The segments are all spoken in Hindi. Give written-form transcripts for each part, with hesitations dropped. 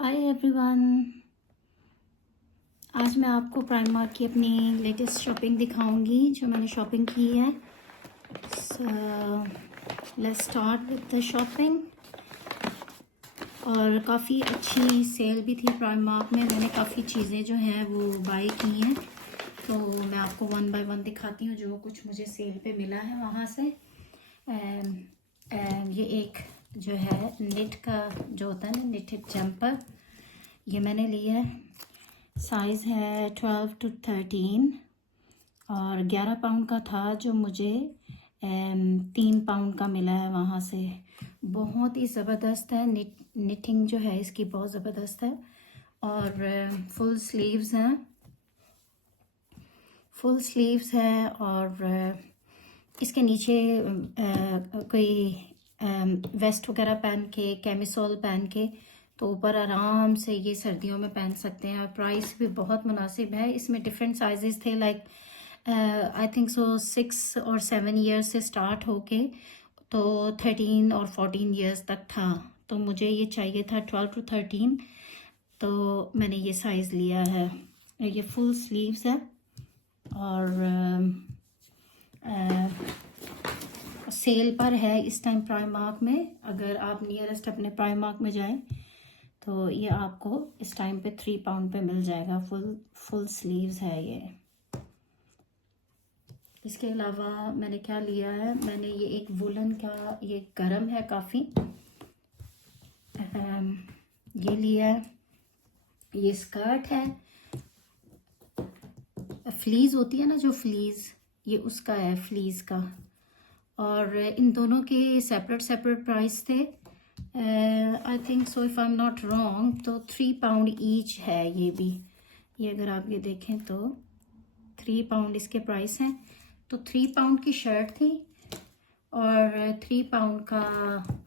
Hi everyone. आज मैं आपको प्राइममार्क की अपनी लेटेस्ट शॉपिंग दिखाऊंगी जो मैंने शॉपिंग की है। So let's start with the shopping. और काफ़ी अच्छी सेल भी थी प्राइममार्क में। मैंने काफ़ी चीज़ें जो हैं वो बाय की हैं, तो मैं आपको वन बाय वन दिखाती हूँ जो कुछ मुझे सेल पे मिला है वहाँ से। ये एक जो है निट का जो होता है ना, निटेड जंपर, ये मैंने लिया है। साइज़ है 12 to 13 और 11 पाउंड का था, जो मुझे 3 पाउंड का मिला है वहाँ से। बहुत ही ज़बरदस्त है। निटिंग जो है इसकी बहुत ज़बरदस्त है। और फुल स्लीव्स हैं, और इसके नीचे कोई वेस्ट वगैरह पहन के, कैमिसोल पहन के, तो ऊपर आराम से ये सर्दियों में पहन सकते हैं। और प्राइस भी बहुत मुनासिब है। इसमें डिफरेंट साइजेस थे, लाइक आई थिंक सो 6 और 7 ईयर्स से स्टार्ट होके तो 13 और 14 ईयर्स तक था। तो मुझे ये चाहिए था 12 to 13, तो मैंने ये साइज़ लिया है। ये फुल स्लीव्स है और सेल पर है इस टाइम प्राइममार्क में। अगर आप नियरेस्ट अपने प्राइममार्क में जाएं तो ये आपको इस टाइम पे 3 पाउंड पे मिल जाएगा। फुल स्लीव्स है ये। इसके अलावा मैंने क्या लिया है, मैंने ये एक वुलन का, ये गर्म है काफ़ी, ये लिया है। ये स्कर्ट है, फ्लीज होती है ना जो फ्लीज, ये उसका है, फ्लीज का। और इन दोनों के सेपरेट प्राइस थे। I think so, if I am not wrong, तो 3 पाउंड ईच है ये भी। ये अगर आप ये देखें तो 3 पाउंड इसके प्राइस हैं। तो 3 पाउंड की शर्ट थी और 3 पाउंड का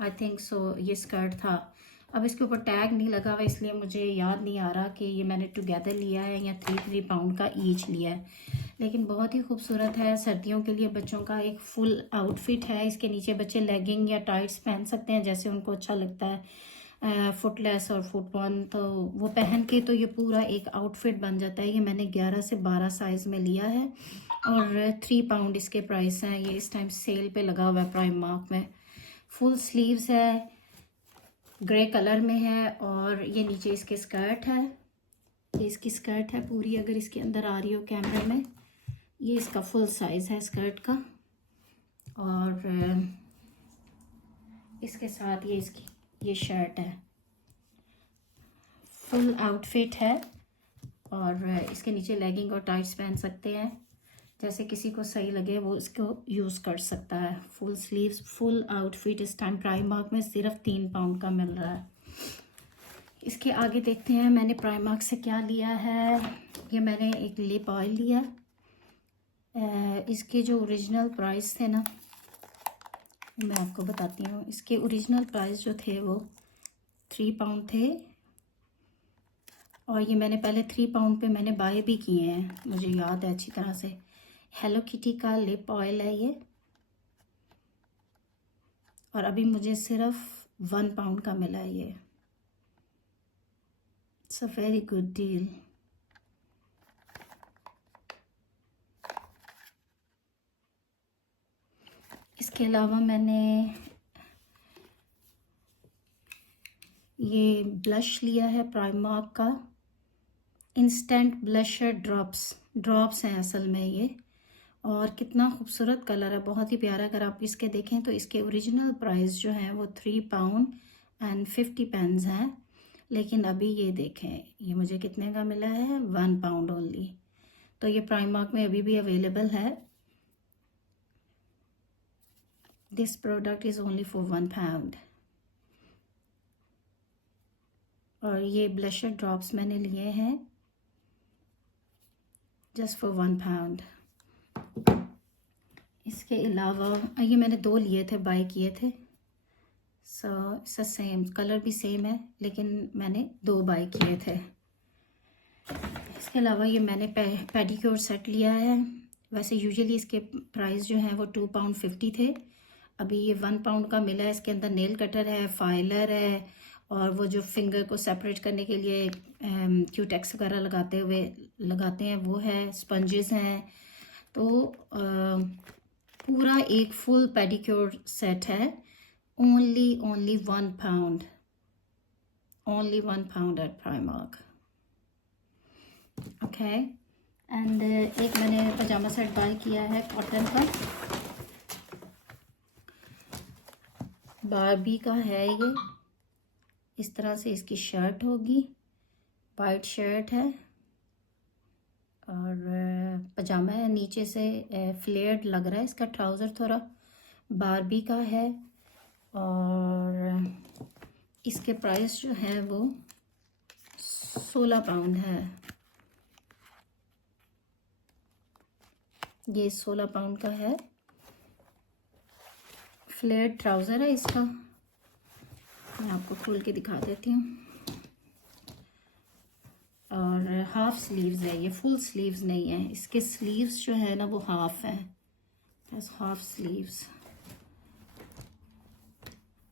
आई थिंक सो ये स्कर्ट था। अब इसके ऊपर टैग नहीं लगा हुआ, इसलिए मुझे याद नहीं आ रहा कि ये मैंने टुगेदर लिया है या 3 पाउंड का ईच लिया है। लेकिन बहुत ही खूबसूरत है। सर्दियों के लिए बच्चों का एक फुल आउटफिट है। इसके नीचे बच्चे लेगिंग या टाइट्स पहन सकते हैं जैसे उनको अच्छा लगता है, फुटलेस और फुट वन, तो वो पहन के तो ये पूरा एक आउटफिट बन जाता है। ये मैंने 11 से 12 साइज़ में लिया है और 3 पाउंड इसके प्राइस हैं। ये इस टाइम सेल पे लगा हुआ है प्राइममार्क में। फुल स्लीव्स है, ग्रे कलर में है, और ये नीचे इसके स्कर्ट है। ये इसकी स्कर्ट है पूरी, अगर इसके अंदर आ रही हो कैमरे में। ये इसका फुल साइज़ है स्कर्ट का। और इसके साथ ये इसकी ये शर्ट है, फुल आउटफिट है। और इसके नीचे लेगिंग और टाइट्स पहन सकते हैं, जैसे किसी को सही लगे वो इसको यूज़ कर सकता है। फुल स्लीव्स फुल आउटफिट इस टाइम प्राइममार्क में सिर्फ 3 पाउंड का मिल रहा है। इसके आगे देखते हैं मैंने प्राइममार्क से क्या लिया है। ये मैंने एक लिप ऑयल लिया। इसके जो ओरिजिनल प्राइस थे ना, मैं आपको बताती हूँ। इसके ओरिजिनल प्राइस जो थे वो 3 पाउंड थे, और ये मैंने पहले 3 पाउंड पे मैंने बाय भी किए हैं, मुझे याद है अच्छी तरह से। हेलो किटी का लिप ऑयल है ये, और अभी मुझे सिर्फ 1 पाउंड का मिला है ये। It's a very good deal. इसके अलावा मैंने ये ब्लश लिया है प्राइममार्क का, इंस्टेंट ब्लशर ड्रॉप्स हैं असल में ये। और कितना खूबसूरत कलर है, बहुत ही प्यारा। अगर आप इसके देखें तो इसके ओरिजिनल प्राइस जो हैं वो 3 पाउंड एंड 50 पेंस हैं, लेकिन अभी ये देखें ये मुझे कितने का मिला है, 1 पाउंड ओनली। तो ये प्राइममार्क में अभी भी अवेलेबल है। This product is only for 1 pound. और ये ब्लशर ड्रॉप्स मैंने लिए हैं जस्ट फॉर 1 पाउंड। इसके अलावा ये मैंने 2 लिए थे, बाय किए थे। सो इट्स सेम कलर भी सेम है, लेकिन मैंने 2 बाय किए थे। इसके अलावा ये मैंने पेडिक्योर सेट लिया है। वैसे यूजुअली इसके प्राइस जो हैं वो 2 पाउंड 50 थे, अभी ये 1 पाउंड का मिला है। इसके अंदर नेल कटर है, फाइलर है, और वो जो फिंगर को सेपरेट करने के लिए क्यूटेक्स वगैरह लगाते हैं वो है, स्पंजेस हैं। तो पूरा एक फुल पेडिक्योर सेट है, only £1, only £1 at Primark. Okay and एक मैंने पजामा सेट बाय किया है कॉटन का, बारबी का है ये। इस तरह से इसकी शर्ट होगी, वाइट शर्ट है और पजामा है, नीचे से फ्लेयर्ड लग रहा है इसका ट्राउज़र, थोड़ा बारबी का है। और इसके प्राइस जो है वो £16 है। ये £16 का है, फ्लेयर्ड ट्राउज़र है इसका। मैं आपको खोल के दिखा देती हूँ। और हाफ स्लीव्स है ये, फुल स्लीव्स नहीं है। इसके स्लीव्स जो है ना वो हाफ है, बस हाफ स्लीव्स।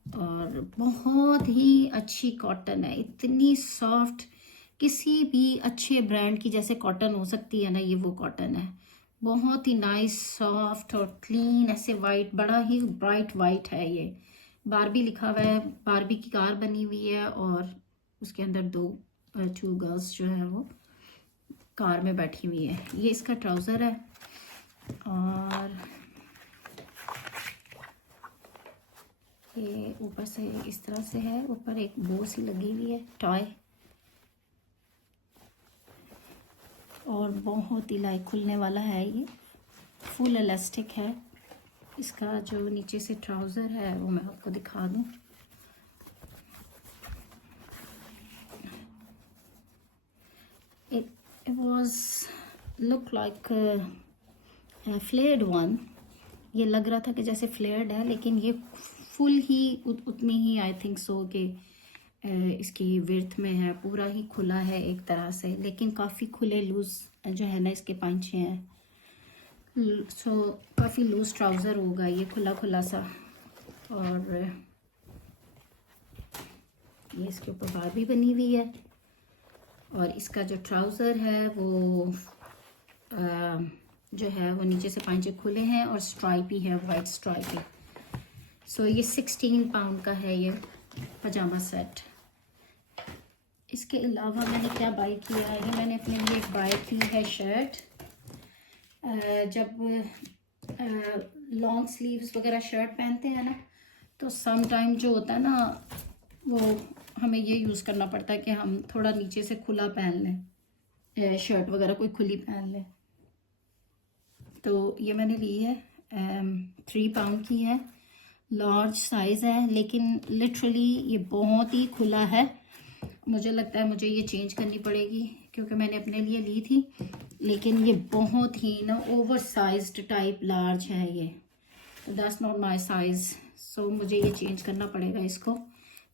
और बहुत ही अच्छी कॉटन है, इतनी सॉफ्ट, किसी भी अच्छे ब्रांड की जैसे कॉटन हो सकती है ना, ये वो कॉटन है। बहुत ही नाइस, सॉफ्ट और क्लीन, ऐसे वाइट, बड़ा ही ब्राइट वाइट है ये। बारबी लिखा हुआ है, बारबी की कार बनी हुई है और उसके अंदर टू गर्ल्स जो है वो कार में बैठी हुई है। ये इसका ट्राउज़र है और ये ऊपर से इस तरह से है, ऊपर एक बो सी लगी हुई है, टॉय। और बहुत ही लाइक खुलने वाला है ये, फुल इलास्टिक है। इसका जो नीचे से ट्राउज़र है वो मैं आपको दिखा दूँ। It was look like a flared one। ये लग रहा था कि जैसे फ्लेयर्ड है, लेकिन ये फुल ही उतनी ही आई थिंक सो कि इसकी विड्थ में है, पूरा ही खुला है एक तरह से, लेकिन काफ़ी खुले लूज़ जो है ना इसके पांचे हैं। सो काफ़ी लूज़ ट्राउज़र होगा ये, खुला खुला सा। और ये इसके ऊपर बारबी बनी हुई है और इसका जो ट्राउज़र है वो जो है वो नीचे से पांचे खुले हैं और स्ट्राइपी है, वाइट स्ट्राइपी। सो ये £16 का है ये पजामा सेट। इसके अलावा मैंने क्या बाय किया है, ये मैंने अपने लिए बाय की है शर्ट। जब लॉन्ग स्लीव्स वगैरह शर्ट पहनते हैं ना, तो सम टाइम जो होता है ना वो हमें ये यूज़ करना पड़ता है कि हम थोड़ा नीचे से खुला पहन लें, शर्ट वगैरह कोई खुली पहन लें। तो ये मैंने ली है, £3 की है, लार्ज साइज़ है, लेकिन लिटरली ये बहुत ही खुला है। मुझे लगता है मुझे ये चेंज करनी पड़ेगी क्योंकि मैंने अपने लिए ली थी, लेकिन ये बहुत ही ना ओवर साइज्ड टाइप लार्ज है ये, तो दैट्स नॉट माय साइज़। सो मुझे ये चेंज करना पड़ेगा इसको।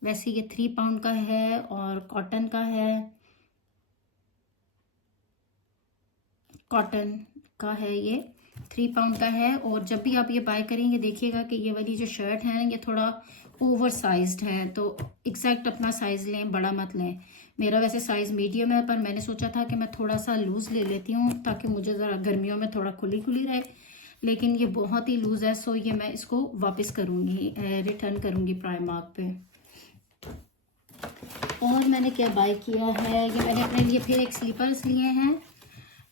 वैसे ये £3 का है और कॉटन का है, कॉटन का है ये, £3 का है। और जब भी आप ये बाय करेंगे देखिएगा कि ये वाली जो शर्ट है ना ये थोड़ा ओवर साइज्ड है, तो एग्जैक्ट अपना साइज़ लें, बड़ा मत लें। मेरा वैसे साइज़ मीडियम है, पर मैंने सोचा था कि मैं थोड़ा सा लूज़ ले लेती हूँ ताकि मुझे ज़रा गर्मियों में थोड़ा खुली खुली रहे, लेकिन ये बहुत ही लूज़ है। सो ये मैं इसको वापस करूँगी, रिटर्न करूँगी प्राइमार्क पे। और मैंने क्या बाय किया है, ये मैंने अपने लिए फिर एक स्लीपर्स लिए हैं,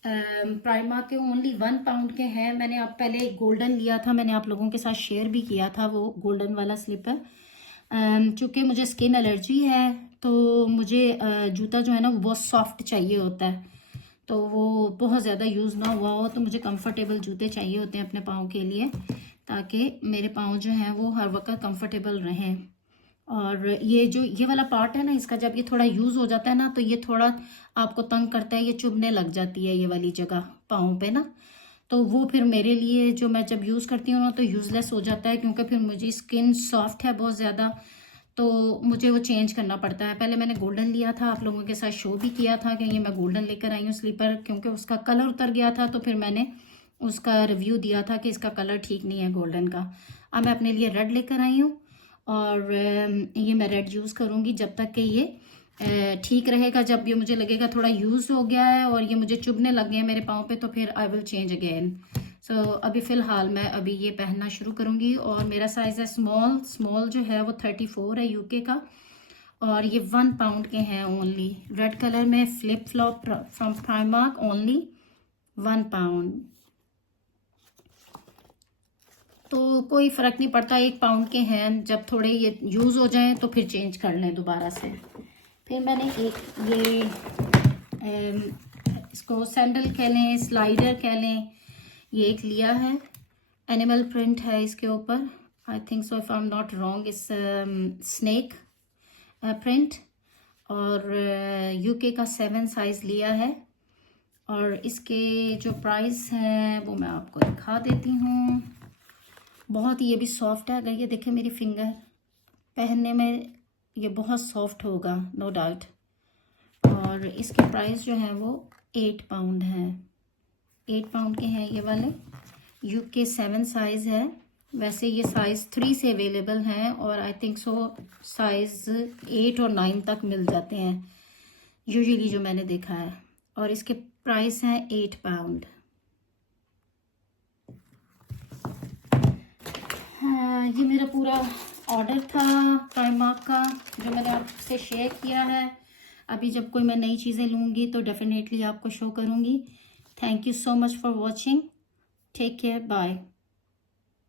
प्राइमार्क के, ओनली £1 के हैं। मैंने आप पहले एक गोल्डन लिया था, मैंने आप लोगों के साथ शेयर भी किया था वो गोल्डन वाला स्लीपर। चूँकि मुझे स्किन एलर्जी है तो मुझे जूता जो है ना वो बहुत सॉफ्ट चाहिए होता है, तो वो बहुत ज़्यादा यूज़ ना हुआ हो, तो मुझे कंफर्टेबल जूते चाहिए होते हैं अपने पाँव के लिए, ताकि मेरे पाँव जो हैं वो हर वक्त कंफर्टेबल रहें। और ये वाला पार्ट है ना इसका, जब ये थोड़ा यूज़ हो जाता है ना तो ये थोड़ा आपको तंग करता है, ये चुभने लग जाती है ये वाली जगह पाँव पे ना, तो वो फिर मेरे लिए जो मैं जब यूज़ करती हूँ ना तो यूज़लेस हो जाता है, क्योंकि फिर मुझे स्किन सॉफ्ट है बहुत ज़्यादा, तो मुझे वो चेंज करना पड़ता है। पहले मैंने गोल्डन लिया था, आप लोगों के साथ शो भी किया था कि ये मैं गोल्डन लेकर आई हूँ स्लीपर, क्योंकि उसका कलर उतर गया था, तो फिर मैंने उसका रिव्यू दिया था कि इसका कलर ठीक नहीं है गोल्डन का। अब मैं अपने लिए रेड लेकर आई हूँ और ये मैं रेड यूज़ करूँगी जब तक कि ये ठीक रहेगा। जब ये मुझे लगेगा थोड़ा यूज़ हो गया है और ये मुझे चुभने लग गए हैं मेरे पाँव पे, तो फिर आई विल चेंज अगेन। सो अभी फ़िलहाल मैं अभी ये पहनना शुरू करूँगी। और मेरा साइज़ है स्मॉल। स्मॉल जो है वो 34 है यूके का, और ये 1 पाउंड के हैं ओनली। रेड कलर में flip flop from Primark, only 1 pound. तो कोई फ़र्क नहीं पड़ता, 1 पाउंड के हैं। जब थोड़े ये यूज़ हो जाएं तो फिर चेंज कर लें दोबारा से। फिर मैंने एक ये इसको सैंडल कह लें, स्लाइडर कह लें, ये एक लिया है। एनिमल प्रिंट है इसके ऊपर, I think so if I am not wrong, इस स्नेक प्रिंट। और यूके का 7 साइज़ लिया है। और इसके जो प्राइस हैं वो मैं आपको दिखा देती हूँ। बहुत ही ये भी सॉफ्ट है। अगर ये देखें मेरी फिंगर, पहनने में ये बहुत सॉफ्ट होगा, नो डाउट। और इसके प्राइस जो हैं वो 8 पाउंड हैं। 8 पाउंड के हैं ये वाले। यूके 7 साइज़ है। वैसे ये साइज़ 3 से अवेलेबल हैं, और आई थिंक सो साइज़ 8 और 9 तक मिल जाते हैं यूजुअली, जो मैंने देखा है। और इसके प्राइस हैं 8 पाउंड। हाँ, ये मेरा पूरा ऑर्डर था प्राइमार्क का, जो मैंने आपसे शेयर किया है। अभी जब कोई मैं नई चीज़ें लूँगी तो डेफिनेटली आपको शो करूँगी। Thank you so much for watching. Take care, bye.